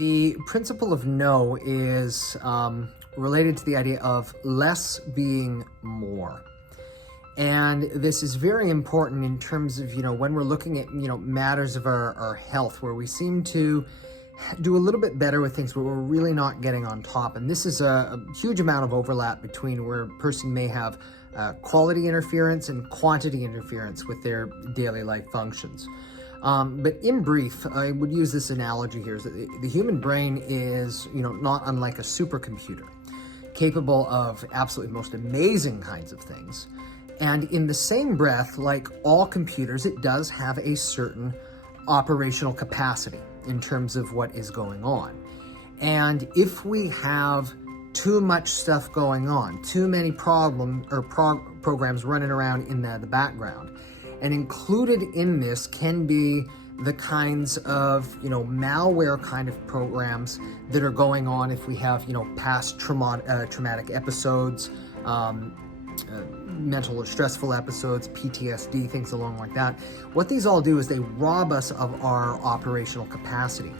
The principle of no is related to the idea of less being more. And this is very important in terms of, when we're looking at, matters of our health, where we seem to do a little bit better with things, but we're really not getting on top. And this is a huge amount of overlap between where a person may have quality interference and quantity interference with their daily life functions. But in brief, I would use this analogy here, is that the human brain is, not unlike a supercomputer, capable of absolutely most amazing kinds of things. And in the same breath, like all computers, it does have a certain operational capacity in terms of what is going on. And if we have too much stuff going on, too many programs running around in the background, and included in this can be the kinds of, malware kind of programs that are going on if we have, past traumatic episodes, mental or stressful episodes, PTSD, things along like that. What these all do is they rob us of our operational capacity.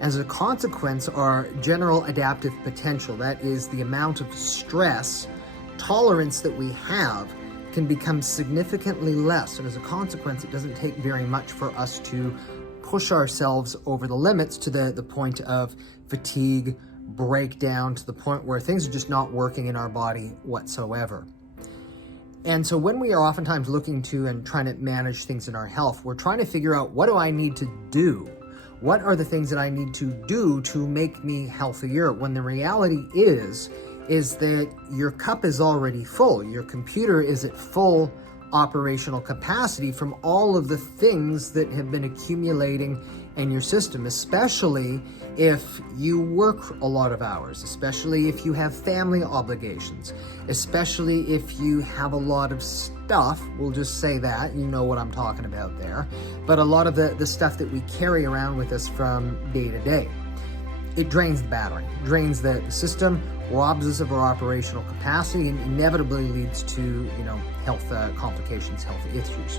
As a consequence, our general adaptive potential, that is the amount of stress tolerance that we have, can become significantly less. And as a consequence, it doesn't take very much for us to push ourselves over the limits to the point of fatigue, breakdown, to the point where things are just not working in our body whatsoever. And so when we are oftentimes looking to and trying to manage things in our health, we're trying to figure out, what do I need to do? What are the things that I need to do to make me healthier? When the reality is that your cup is already full. Your computer is at full operational capacity from all of the things that have been accumulating in your system, especially if you work a lot of hours, especially if you have family obligations, especially if you have a lot of stuff. We'll just say that, you know what I'm talking about there. But a lot of the stuff that we carry around with us from day to day, it drains the battery, drains the system, robs us of our operational capacity, and inevitably leads to, health complications, health issues.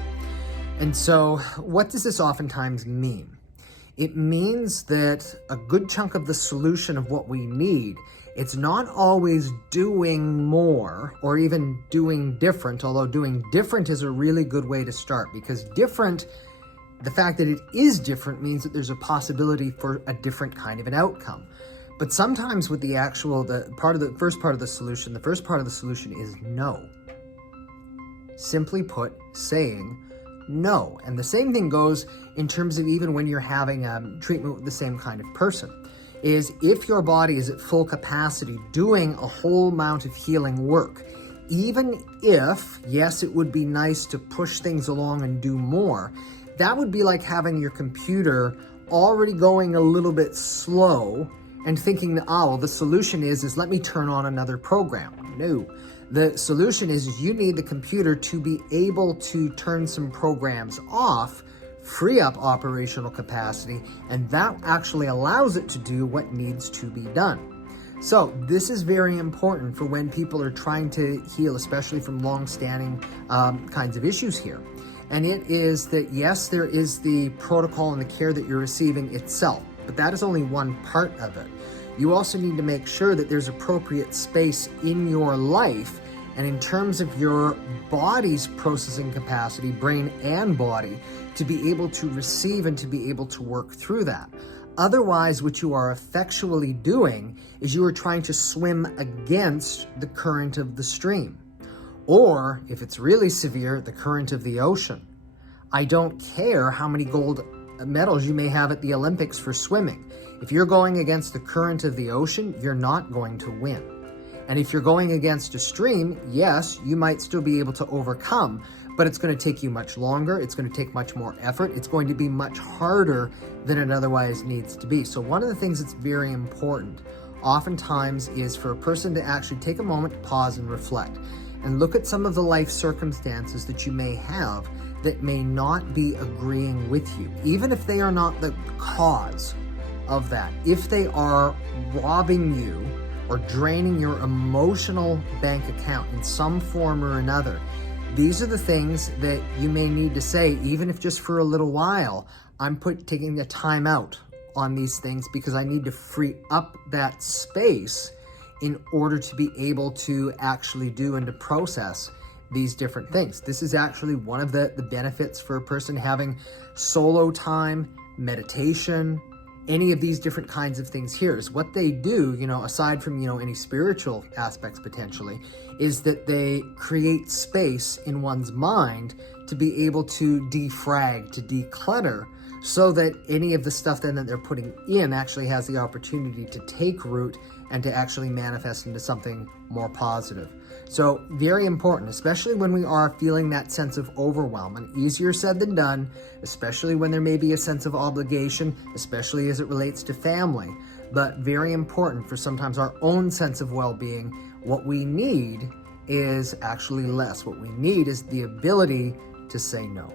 And so what does this oftentimes mean? It means that a good chunk of the solution of what we need, it's not always doing more or even doing different, although doing different is a really good way to start, because different, the fact that it is different means that there's a possibility for a different kind of an outcome. But sometimes with the first part of the solution is no. Simply put, saying no. And the same thing goes in terms of even when you're having treatment with the same kind of person, is if your body is at full capacity doing a whole amount of healing work, even if, yes, it would be nice to push things along and do more, that would be like having your computer already going a little bit slow and thinking, the solution is let me turn on another program. No. The solution is you need the computer to be able to turn some programs off, free up operational capacity, and that actually allows it to do what needs to be done. So this is very important for when people are trying to heal, especially from long-standing kinds of issues here. And it is that, yes, there is the protocol and the care that you're receiving itself, but that is only one part of it. You also need to make sure that there's appropriate space in your life and in terms of your body's processing capacity, brain and body, to be able to receive and to be able to work through that. Otherwise, what you are effectually doing is you are trying to swim against the current of the stream. Or, if it's really severe, the current of the ocean. I don't care how many gold medals you may have at the Olympics for swimming. If you're going against the current of the ocean, you're not going to win. And if you're going against a stream, yes, you might still be able to overcome, but it's going to take you much longer. It's going to take much more effort. It's going to be much harder than it otherwise needs to be. So one of the things that's very important oftentimes is for a person to actually take a moment, pause and reflect, and look at some of the life circumstances that you may have that may not be agreeing with you, even if they are not the cause of that. If they are robbing you or draining your emotional bank account in some form or another, these are the things that you may need to say, even if just for a little while, I'm taking a time out on these things because I need to free up that space in order to be able to actually do and to process these different things. This is actually one of the benefits for a person having solo time, meditation, any of these different kinds of things here is what they do, aside from, any spiritual aspects potentially, is that they create space in one's mind to be able to defrag, to declutter, so that any of the stuff then that they're putting in actually has the opportunity to take root and to actually manifest into something more positive. So very important, especially when we are feeling that sense of overwhelm, and easier said than done, especially when there may be a sense of obligation, especially as it relates to family, but very important for sometimes our own sense of well-being. What we need is actually less. What we need is the ability to say no.